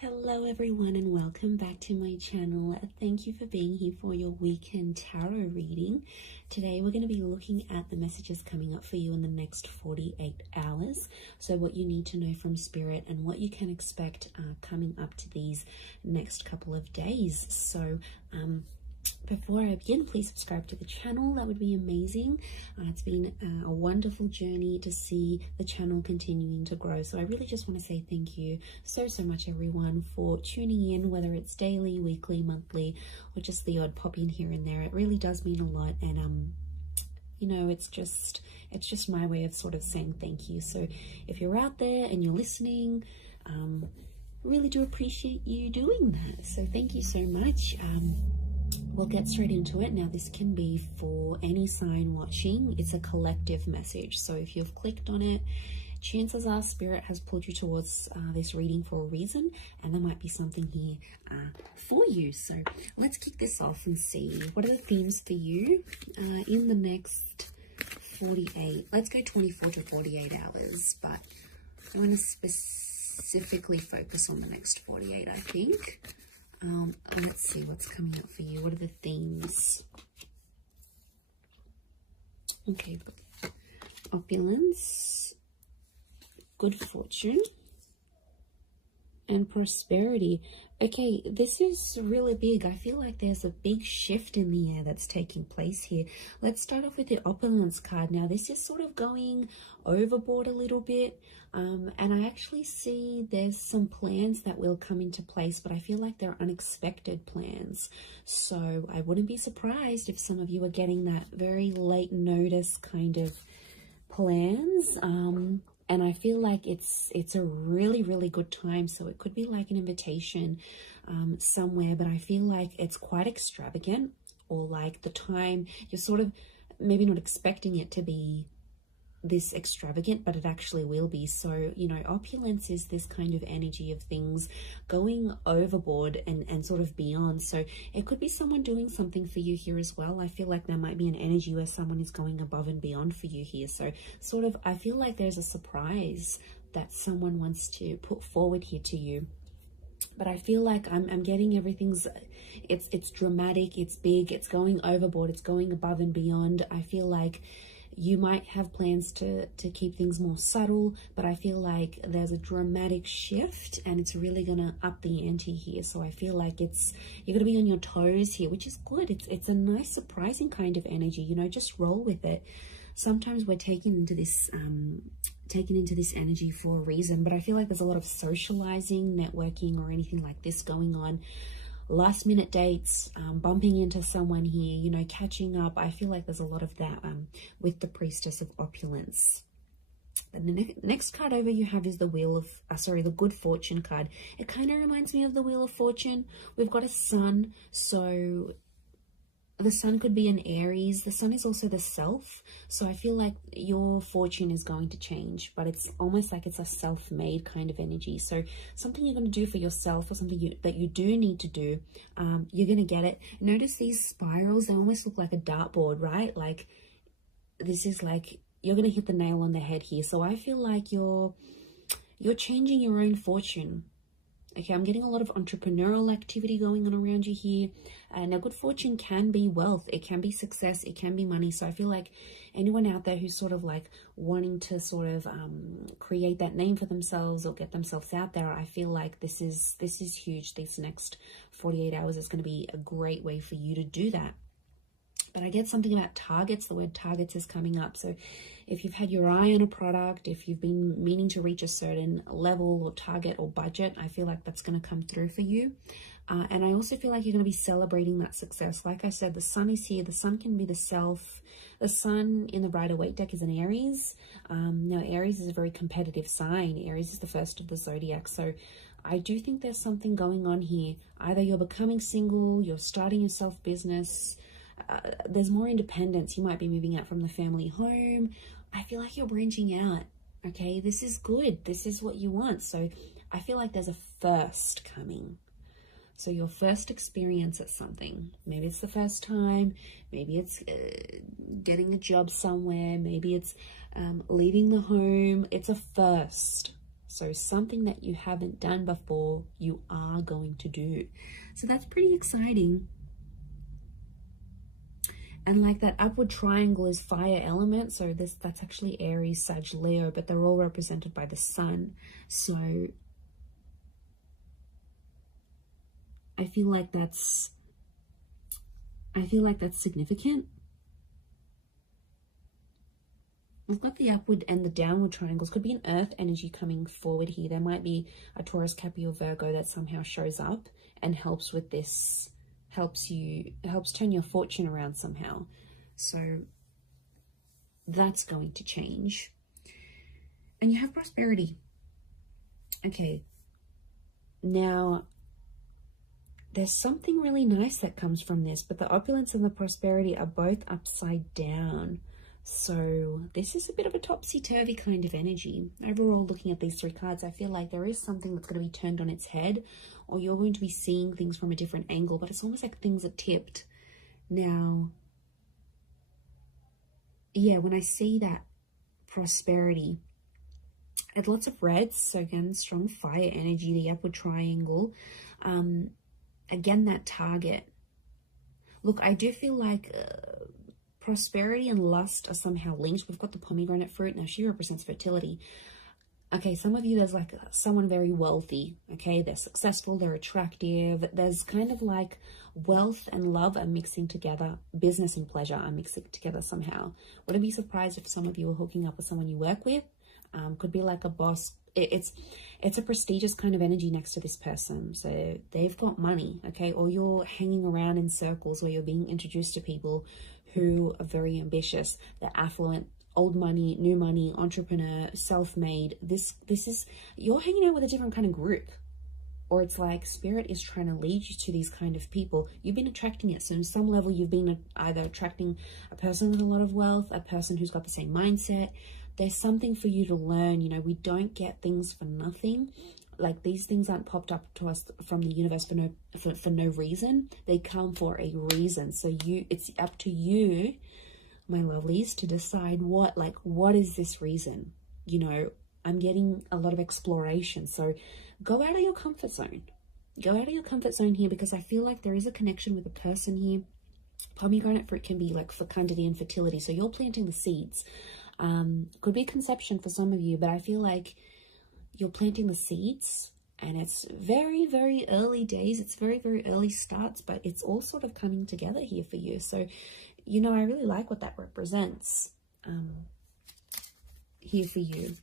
Hello everyone and welcome back to my channel. Thank you for being here for your weekend tarot reading. Today we're going to be looking at the messages coming up for you in the next 48 hours. So what you need to know from Spirit and what you can expect coming up to these next couple of days. So before I begin, please subscribe to the channel. That would be amazing. It's been a wonderful journey to see the channel continuing to grow. So I really just want to say thank you so much, everyone, for tuning in, whether it's daily, weekly, monthly, or just the odd pop in here and there. It really does mean a lot. And you know, it's just my way of sort of saying thank you. So if you're out there and you're listening, really do appreciate you doing that. So thank you so much. We'll get straight into it. Now, this can be for any sign watching. It's a collective message. So if you've clicked on it, chances are Spirit has pulled you towards this reading for a reason, and there might be something here for you. So let's kick this off and see what are the themes for you in the next 48. Let's go 24 to 48 hours, but I want to specifically focus on the next 48, I think. Let's see what's coming up for you. What are the themes? Okay, opulence, good fortune, and prosperity. Okay, this is really big. I feel like there's a big shift in the air that's taking place here. Let's start off with the opulence card. Now, this is sort of going overboard a little bit. And I actually see there's some plans that will come into place, but I feel like they're unexpected plans. So I wouldn't be surprised if some of you are getting that very late notice kind of plans. And I feel like it's a really good time. So it could be like an invitation somewhere, but I feel like it's quite extravagant, or like the time you're sort of maybe not expecting it to be this extravagant, but it actually will be. So, you know, opulence is this kind of energy of things going overboard and sort of beyond. So it could be someone doing something for you here as well. I feel like there might be an energy where someone is going above and beyond for you here. So sort of, I feel like there's a surprise that someone wants to put forward here to you. But I feel like I'm getting everything's, it's dramatic, it's big, it's going overboard, it's going above and beyond. I feel like you might have plans to keep things more subtle, but I feel like there's a dramatic shift and it's really going to up the ante here. So I feel like you're going to be on your toes here, which is good. It's a nice, surprising kind of energy, you know, just roll with it. Sometimes we're taken into this energy for a reason, but I feel like there's a lot of socializing, networking, or anything like this going on. Last minute dates, bumping into someone here, you know, catching up. I feel like there's a lot of that with the Priestess of Opulence. And the next card over you have is the Wheel of, the Good Fortune card. It kind of reminds me of the Wheel of Fortune. We've got a sun, so the sun could be an Aries. The sun is also the self. So I feel like your fortune is going to change, but it's almost like it's a self-made kind of energy. So something you're going to do for yourself, or something that you do need to do, you're going to get it. Notice these spirals, they almost look like a dartboard, right? Like this is like, you're going to hit the nail on the head here. So I feel like you're changing your own fortune. Okay, I'm getting a lot of entrepreneurial activity going on around you here. Now, good fortune can be wealth. It can be success. It can be money. So I feel like anyone out there who's sort of like wanting to sort of create that name for themselves or get themselves out there, I feel like this is huge. These next 48 hours is going to be a great way for you to do that. But I get something about targets. The word targets is coming up. So if you've had your eye on a product, if you've been meaning to reach a certain level or target or budget, I feel like that's going to come through for you. And I also feel like you're going to be celebrating that success. Like I said, the sun is here. The sun can be the self. The sun in the Rider-Waite deck is an Aries. Now, Aries is a very competitive sign. Aries is the first of the zodiac. So I do think there's something going on here. Either you're becoming single, you're starting your self-business, there's more independence. You might be moving out from the family home. I feel like you're branching out. Okay, this is good. This is what you want. So I feel like there's a first coming. So your first experience at something, maybe it's the first time, maybe it's getting a job somewhere, maybe it's leaving the home. It's a first. So something that you haven't done before, you are going to do. So that's pretty exciting. And like that upward triangle is fire element. So that's actually Aries, Sag, Leo, but they're all represented by the sun. So I feel like that's significant. We've got the upward and the downward triangles. Could be an earth energy coming forward here. There might be a Taurus, Capricorn, Virgo that somehow shows up and helps with this, helps turn your fortune around somehow. So that's going to change. And you have prosperity. Okay. Now, there's something really nice that comes from this, but the opulence and the prosperity are both upside down. So this is a bit of a topsy-turvy kind of energy. Overall, looking at these three cards, I feel like there is something that's going to be turned on its head, or you're going to be seeing things from a different angle, but it's almost like things are tipped. Now, yeah, when I see that prosperity, it's lots of reds. So again, strong fire energy, the upward triangle. Again, that target. Look, I do feel like prosperity and lust are somehow linked. We've got the pomegranate fruit. Now, she represents fertility. Okay, some of you, there's like someone very wealthy. Okay, they're successful, they're attractive. There's kind of like wealth and love are mixing together. Business and pleasure are mixing together somehow. Wouldn't be surprised if some of you are hooking up with someone you work with. Could be like a boss. It's a prestigious kind of energy next to this person. So they've got money, okay? Or you're hanging around in circles where you're being introduced to people who are very ambitious. They're affluent, old money, new money, entrepreneur, self-made. This is, you're hanging out with a different kind of group. Or it's like spirit is trying to lead you to these kind of people. You've been attracting it. So on some level, you've been either attracting a person with a lot of wealth, a person who's got the same mindset. There's something for you to learn. You know, we don't get things for nothing. Like, these things aren't popped up to us from the universe for no reason. They come for a reason. So it's up to you, my lovelies, to decide what is this reason? You know, I'm getting a lot of exploration. So go out of your comfort zone. Go out of your comfort zone here, because I feel like there is a connection with a person here. Pomegranate fruit can be like fecundity and fertility. So you're planting the seeds. Could be conception for some of you, but I feel like you're planting the seeds, and it's very, very early days. It's very, very early starts, but it's all sort of coming together here for you. So, you know, I really like what that represents here for you.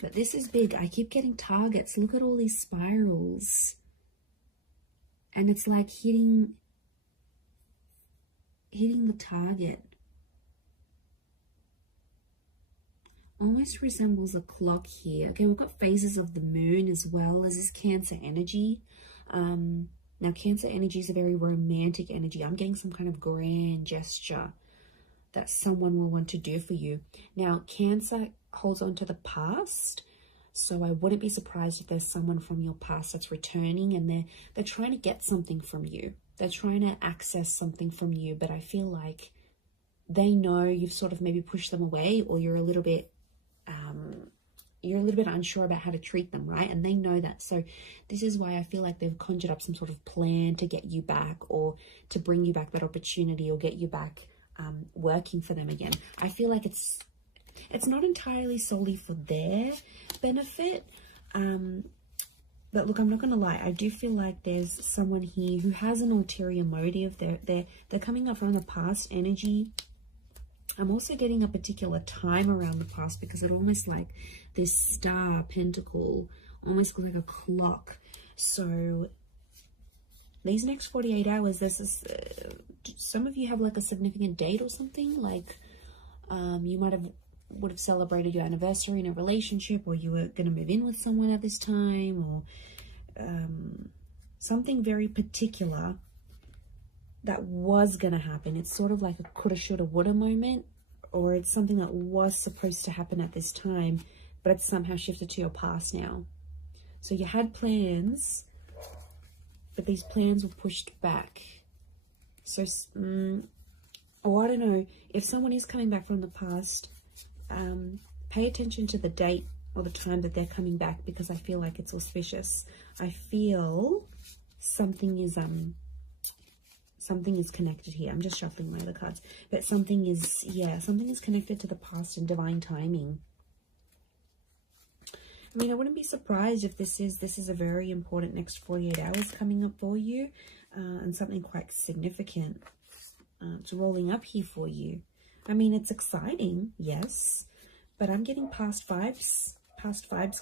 But this is big. I keep getting targets. Look at all these spirals. And it's like hitting the target. Almost resembles a clock here. Okay, we've got phases of the moon as well as this Cancer energy. Now, Cancer energy is a very romantic energy. I'm getting some kind of grand gesture that someone will want to do for you. Now, Cancer holds on to the past. So I wouldn't be surprised if there's someone from your past that's returning, and they're trying to get something from you. They're trying to access something from you, but I feel like they know you've sort of maybe pushed them away, or you're a little bit unsure about how to treat them, right? And they know that. So this is why I feel like they've conjured up some sort of plan to get you back, or to bring you back that opportunity, or get you back working for them again. I feel like it's not entirely solely for their benefit. But look, I'm not going to lie. I do feel like there's someone here who has an ulterior motive. They're coming up from the past energy. I'm also getting a particular time around the past, because it almost like this star pentacle almost looks like a clock. So these next 48 hours, there's this, some of you have like a significant date or something. Like you would have celebrated your anniversary in a relationship, or you were going to move in with someone at this time, or something very particular that was going to happen. It's sort of like a coulda, shoulda, woulda moment, or it's something that was supposed to happen at this time, but it's somehow shifted to your past now. So you had plans, but these plans were pushed back. So, I don't know, if someone is coming back from the past, Pay attention to the date or the time that they're coming back, because I feel like it's auspicious. I feel something is connected here. I'm just shuffling my other cards, but something is, yeah, something is connected to the past and divine timing. I mean, I wouldn't be surprised if this is a very important next 48 hours coming up for you, and something quite significant it's rolling up here for you. I mean, it's exciting, yes, but I'm getting past vibes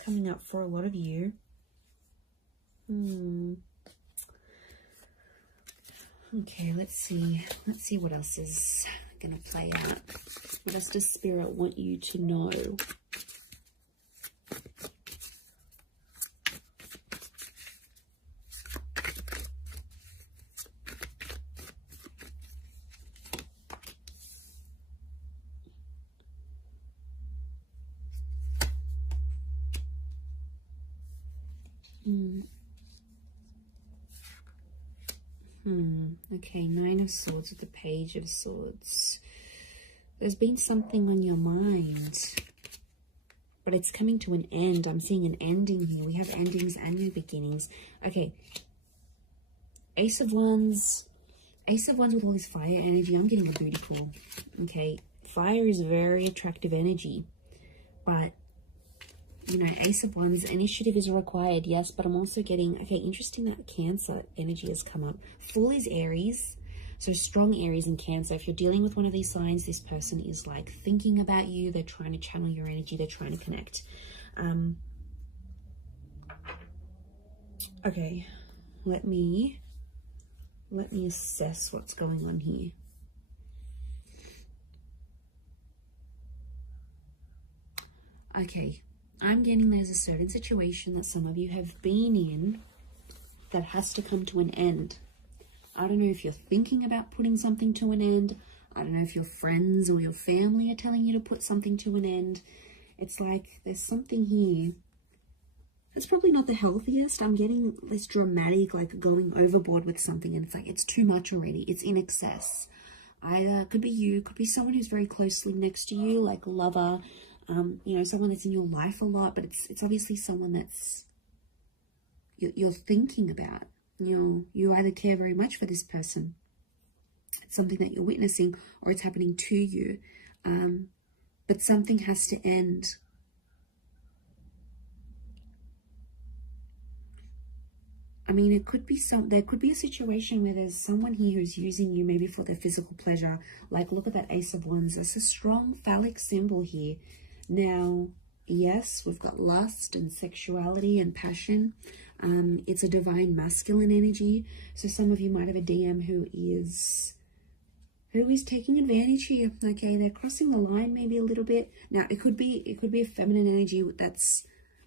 coming up for a lot of you. Okay, let's see what else is gonna play out. What else does Spirit want you to know? Okay, Nine of Swords with the Page of Swords. There's been something on your mind, but it's coming to an end. I'm seeing an ending here. We have endings and new beginnings. Okay, Ace of Wands with all this fire energy. I'm getting a booty call. Okay, fire is very attractive energy, but you know, Ace of Wands, initiative is required, yes, but I'm also getting, okay, interesting that Cancer energy has come up. Fool is Aries, so strong Aries and Cancer. If you're dealing with one of these signs, this person is like thinking about you. They're trying to channel your energy. They're trying to connect. Okay, let me assess what's going on here. Okay. I'm getting there's a certain situation that some of you have been in that has to come to an end. I don't know if you're thinking about putting something to an end. I don't know if your friends or your family are telling you to put something to an end. It's like there's something here. It's probably not the healthiest. I'm getting this dramatic, like going overboard with something, and it's like it's too much already. It's in excess. Either could be you, could be someone who's very closely next to you, like a lover, you know, someone that's in your life a lot, but it's obviously someone that's you're thinking about. You either care very much for this person, it's something that you're witnessing, or it's happening to you, but something has to end. I mean, it could be there could be a situation where there's someone here who's using you maybe for their physical pleasure. Like, look at that Ace of Wands. There's a strong phallic symbol here. Now, yes, we've got lust and sexuality and passion. It's a divine masculine energy. So some of you might have a DM who is taking advantage here. Okay, they're crossing the line maybe a little bit. Now, it could be a feminine energy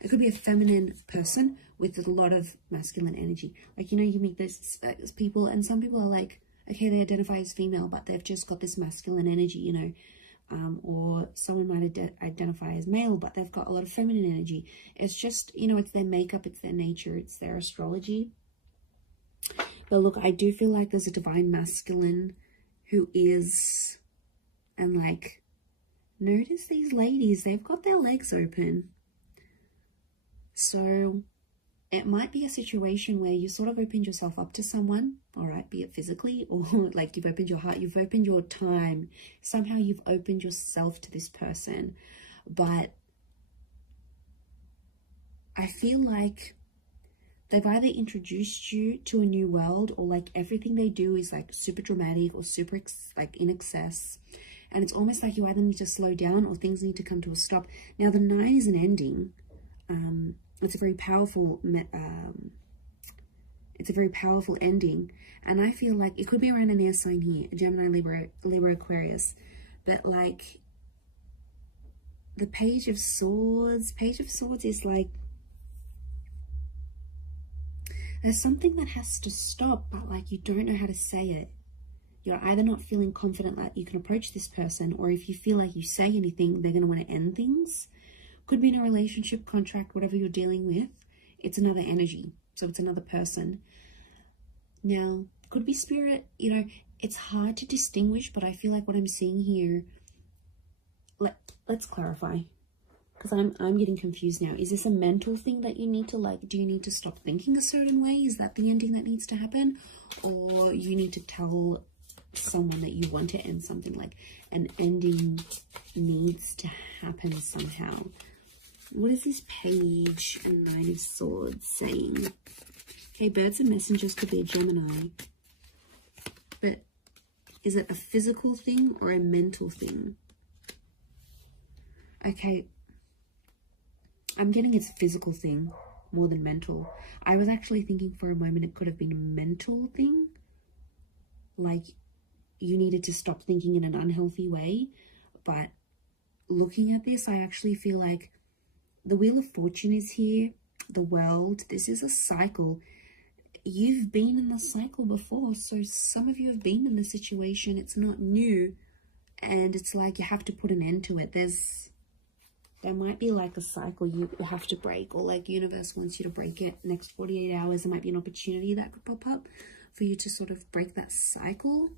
it could be a feminine person with a lot of masculine energy. Like, you know, you meet those people, and some people are like, okay, they identify as female, but they've just got this masculine energy, you know. Or someone might identify as male, but they've got a lot of feminine energy. It's just, you know, it's their makeup, it's their nature, it's their astrology. But look, I do feel like there's a divine masculine who is, and like, notice these ladies, they've got their legs open. So it might be a situation where you sort of opened yourself up to someone, all right, be it physically or like you've opened your heart, you've opened your time. Somehow you've opened yourself to this person. But I feel like they've either introduced you to a new world, or like everything they do is like super dramatic or super like in excess. And it's almost like you either need to slow down or things need to come to a stop. Now, the 9 is an ending. It's a very powerful ending, and I feel like it could be around an air sign here, Gemini, Libra, Aquarius, but like the Page of Swords is like there's something that has to stop, but like you don't know how to say it. You're either not feeling confident that you can approach this person, or if you feel like you say anything, they're going to want to end things. Could be in a relationship, contract, whatever you're dealing with. It's another energy. So it's another person. Now, could be spirit. You know, it's hard to distinguish, but I feel like what I'm seeing here, let's clarify, because I'm getting confused now. Is this a mental thing that you need to, like, do you need to stop thinking a certain way? Is that the ending that needs to happen? Or you need to tell someone that you want to end something, like an ending needs to happen somehow? What is this page and Nine of Swords saying? Okay, birds and messengers could be a Gemini. But is it a physical thing or a mental thing? Okay, I'm getting it's a physical thing more than mental. I was actually thinking for a moment it could have been a mental thing. Like you needed to stop thinking in an unhealthy way. But looking at this, I actually feel like the Wheel of Fortune is here. The World. This is a cycle. You've been in the cycle before. So some of you have been in the situation. It's not new. And it's like you have to put an end to it. There might be like a cycle you have to break, or like universe wants you to break it. Next 48 hours, there might be an opportunity that could pop up for you to sort of break that cycle.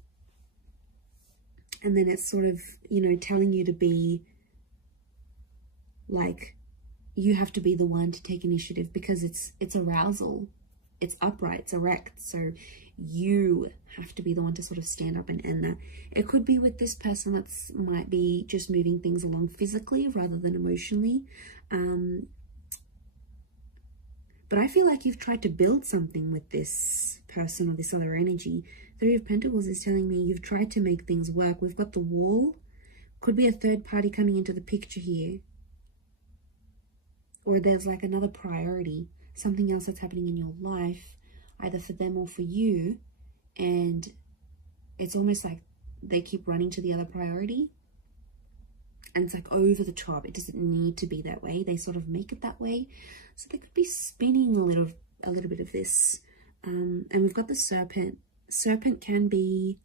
And then it's sort of, you know, telling you to be like, you have to be the one to take initiative, because it's arousal. It's upright, it's erect. So you have to be the one to sort of stand up and end that. It could be with this person that's might be just moving things along physically rather than emotionally. But I feel like you've tried to build something with this person or this other energy. Three of Pentacles is telling me you've tried to make things work. We've got the Wall. Could be a third party coming into the picture here. Or there's like another priority. Something else that's happening in your life, either for them or for you, and it's almost like they keep running to the other priority, and it's like over the top. It doesn't need to be that way. They sort of make it that way, so they could be spinning a little bit of this. And we've got the Serpent. Serpent can be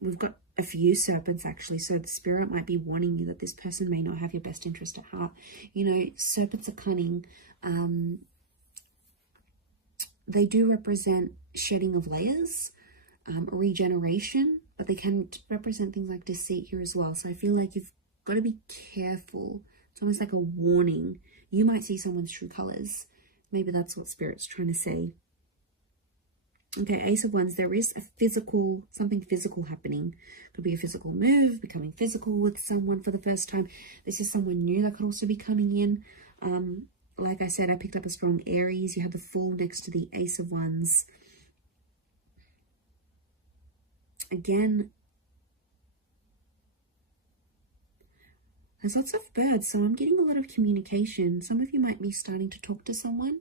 we've got a few serpents actually, so the spirit might be warning you that this person may not have your best interest at heart. You know, serpents are cunning. They do represent shedding of layers, regeneration, but they can represent things like deceit here as well. So I feel like you've got to be careful. It's almost like a warning. You might see someone's true colors. Maybe that's what spirit's trying to say. Okay, Ace of Wands, there is a physical, something physical happening. Could be a physical move, becoming physical with someone for the first time. This is someone new that could also be coming in. Like I said, I picked up a strong Aries. You have the Fool next to the Ace of Wands. Again, there's lots of birds, so I'm getting a lot of communication. Some of you might be starting to talk to someone,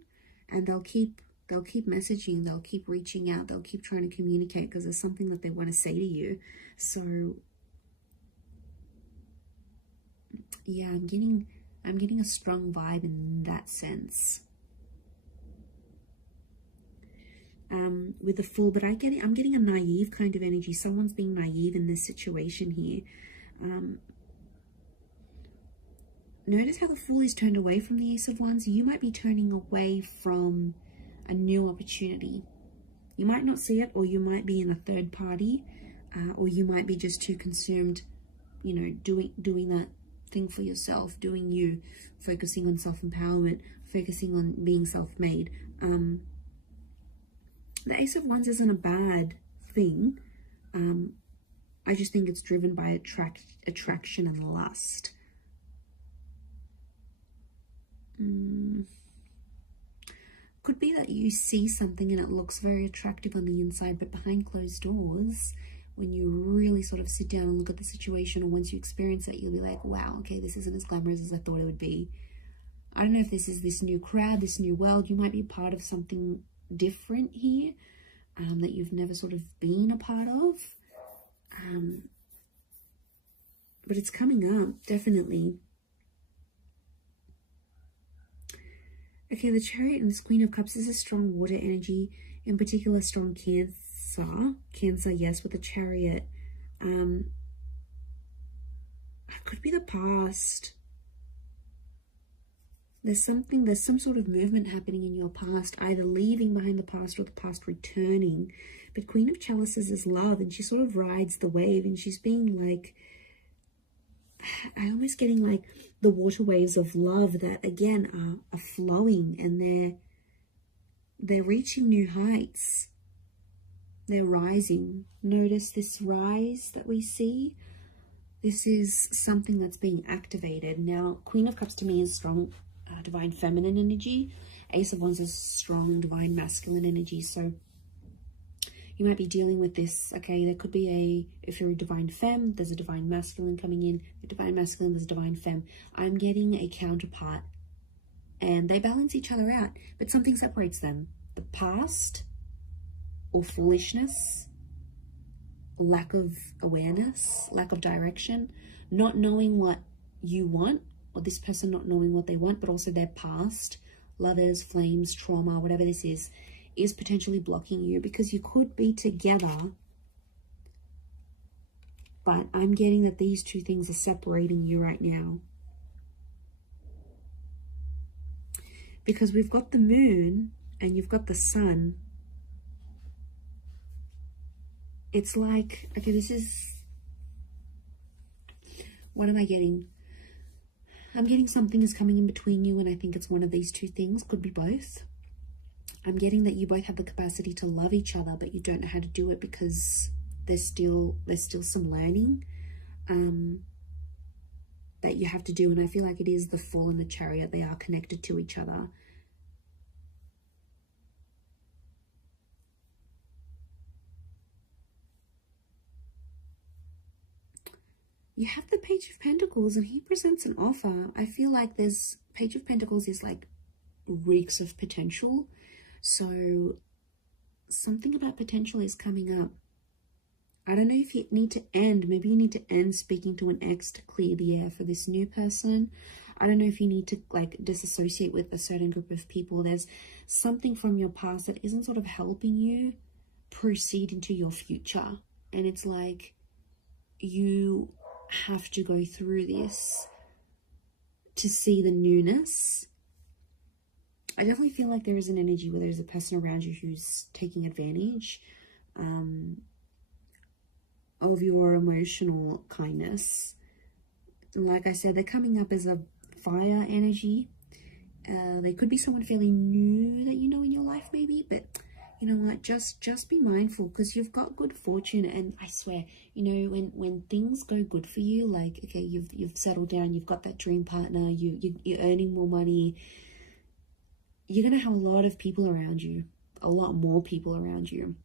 and they'll keep messaging, they'll keep reaching out, they'll keep trying to communicate because there's something that they want to say to you. So yeah, I'm getting a strong vibe in that sense. With the Fool, but I'm getting a naive kind of energy. Someone's being naive in this situation here. Notice how the Fool is turned away from the Ace of Wands. You might be turning away from a new opportunity. You might not see it, or you might be in a third party, or you might be just too consumed, you know, doing that thing for yourself, doing you, focusing on self-empowerment, focusing on being self-made. The Ace of Wands isn't a bad thing. I just think it's driven by attraction and lust. Could be that you see something and it looks very attractive on the inside, but behind closed doors, when you really sort of sit down and look at the situation, or once you experience it, you'll be like, wow, okay, this isn't as glamorous as I thought it would be. I don't know if this is this new crowd, this new world. You might be a part of something different here that you've never sort of been a part of. But it's coming up, definitely. Okay, the Chariot and this Queen of Cups is a strong water energy, in particular strong Cancer. Cancer, yes, with the Chariot. It could be the past. There's some sort of movement happening in your past, either leaving behind the past or the past returning. But Queen of Chalices is love, and she sort of rides the wave, and she's being like, I'm almost getting like the water waves of love that again are flowing, and they're reaching new heights. They're rising. Notice this rise that we see. This is something that's being activated. Now, Queen of Cups to me is strong divine feminine energy. Ace of Wands is strong divine masculine energy. So you might be dealing with this. Okay, there could be if you're a divine femme, there's a divine masculine coming in. A divine masculine, there's a divine femme. I'm getting a counterpart, and they balance each other out, but something separates them. The past, or foolishness, lack of awareness, lack of direction, not knowing what you want, or this person not knowing what they want, but also their past, lovers, flames, trauma, whatever this is potentially blocking you, because you could be together, but I'm getting that these two things are separating you right now. Because we've got the moon and you've got the sun. It's like, okay, this is, what am I getting? I'm getting something is coming in between you, and I think it's one of these two things, could be both. I'm getting that you both have the capacity to love each other, but you don't know how to do it because there's still some learning that you have to do. And I feel like it is the Fool and the Chariot. They are connected to each other. You have the Page of Pentacles, and he presents an offer. I feel like there's Page of Pentacles is like reeks of potential. So something about potential is coming up. I don't know if you need to end. Maybe you need to end speaking to an ex to clear the air for this new person. I don't know if you need to like disassociate with a certain group of people. There's something from your past that isn't sort of helping you proceed into your future. And it's like you have to go through this to see the newness. I definitely feel like there is an energy where there's a person around you who's taking advantage of your emotional kindness. Like I said, they're coming up as a fire energy. They could be someone fairly new that you know in your life maybe, but you know what, just be mindful, because you've got good fortune. And I swear, you know, when things go good for you, like okay, you've settled down, you've got that dream partner, you're earning more money, you're going to have a lot of people around you, a lot more people around you.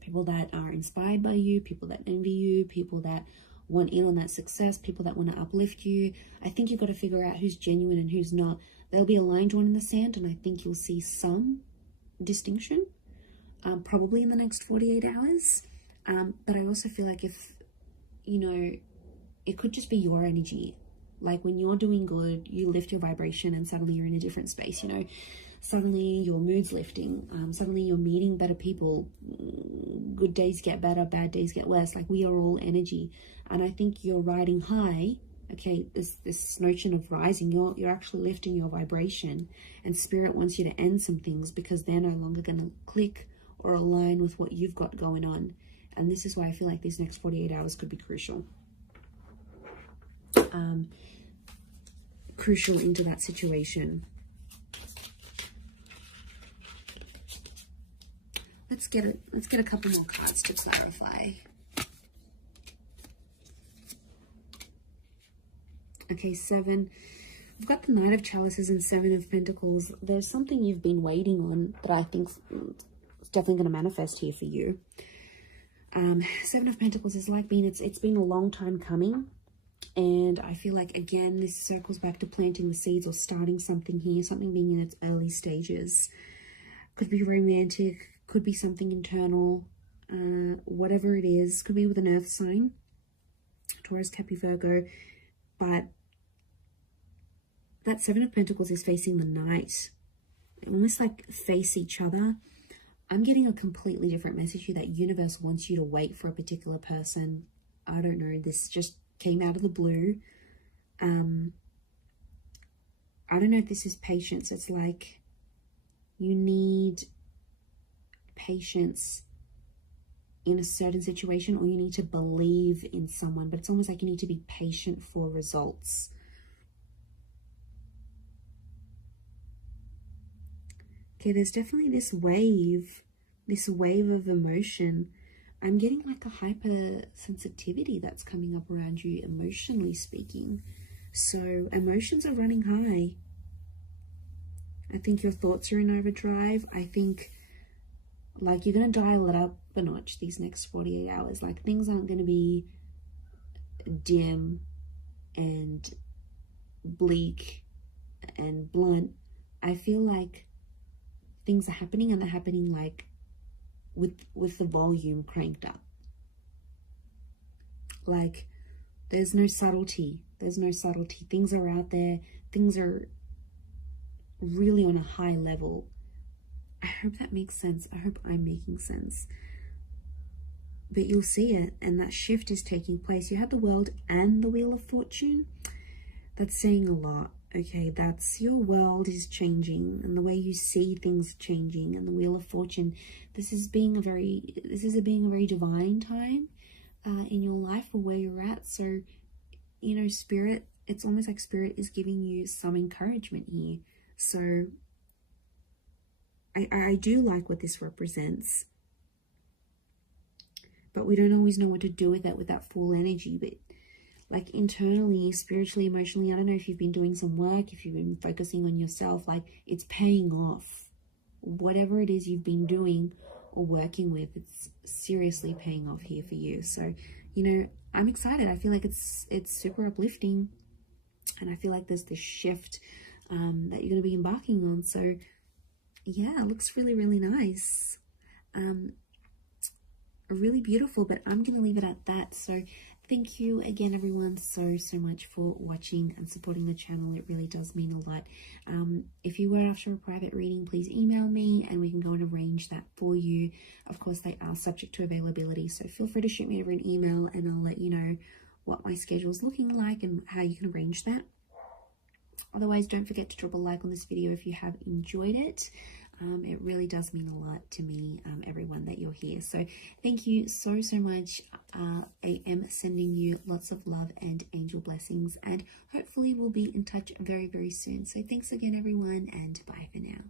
People that are inspired by you, people that envy you, people that want in on that success, people that want to uplift you. I think you've got to figure out who's genuine and who's not. There'll be a line drawn in the sand, and I think you'll see some distinction, probably in the next 48 hours. But I also feel like if, you know, it could just be your energy. Like when you're doing good, you lift your vibration and suddenly you're in a different space, you know. Suddenly your mood's lifting. Suddenly you're meeting better people. Good days get better, bad days get worse. Like we are all energy. And I think you're riding high. Okay, this notion of rising, you're actually lifting your vibration. And Spirit wants you to end some things because they're no longer going to click or align with what you've got going on. And this is why I feel like these next 48 hours could be crucial. Crucial into that situation. Let's get a couple more cards to clarify. Okay, 7. We've got the Knight of Chalices and 7 of Pentacles. There's something you've been waiting on that I think is definitely going to manifest here for you. 7 of Pentacles is like it's been a long time coming. And I feel like, again, this circles back to planting the seeds or starting something here, something being in its early stages. Could be romantic, could be something internal, whatever it is. Could be with an earth sign, Taurus, Capricorn, Virgo. But that 7 of Pentacles is facing the Knight. They almost like face each other. I'm getting a completely different message here, that universe wants you to wait for a particular person. I don't know, this just came out of the blue. I don't know if this is patience. It's like you need patience in a certain situation, or you need to believe in someone, but it's almost like you need to be patient for results. Okay, there's definitely this wave of emotion. I'm getting like a hypersensitivity that's coming up around you, emotionally speaking. So emotions are running high. I think your thoughts are in overdrive. I think like you're going to dial it up a notch these next 48 hours. Like things aren't going to be dim and bleak and blunt. I feel like things are happening, and they're happening like with the volume cranked up. Like there's no subtlety. Things are out there. Things are really on a high level. I hope that makes sense. I hope I'm making sense. But you'll see it, and that shift is taking place. You have the World and the Wheel of Fortune. That's saying a lot. Okay, that's your world is changing, and the way you see things changing, and the Wheel of Fortune. This is being a very divine time in your life, or where you're at. So, you know, Spirit, it's almost like Spirit is giving you some encouragement here. So I do like what this represents, but we don't always know what to do with that full energy. But like internally, spiritually, emotionally, I don't know if you've been doing some work, if you've been focusing on yourself, like it's paying off. Whatever it is you've been doing or working with, it's seriously paying off here for you. So, you know, I'm excited. I feel like it's super uplifting, and I feel like there's this shift that you're going to be embarking on. So yeah, it looks really, really nice. Really beautiful, but I'm going to leave it at that. So thank you again, everyone, so much for watching and supporting the channel. It really does mean a lot. If you were after a private reading, please email me and we can go and arrange that for you. Of course, they are subject to availability, so feel free to shoot me over an email and I'll let you know what my schedule is looking like and how you can arrange that. Otherwise, don't forget to drop a like on this video if you have enjoyed it. It really does mean a lot to me, everyone, that you're here. So thank you so much. I am sending you lots of love and angel blessings, and hopefully we'll be in touch very, very soon. So thanks again, everyone, and bye for now.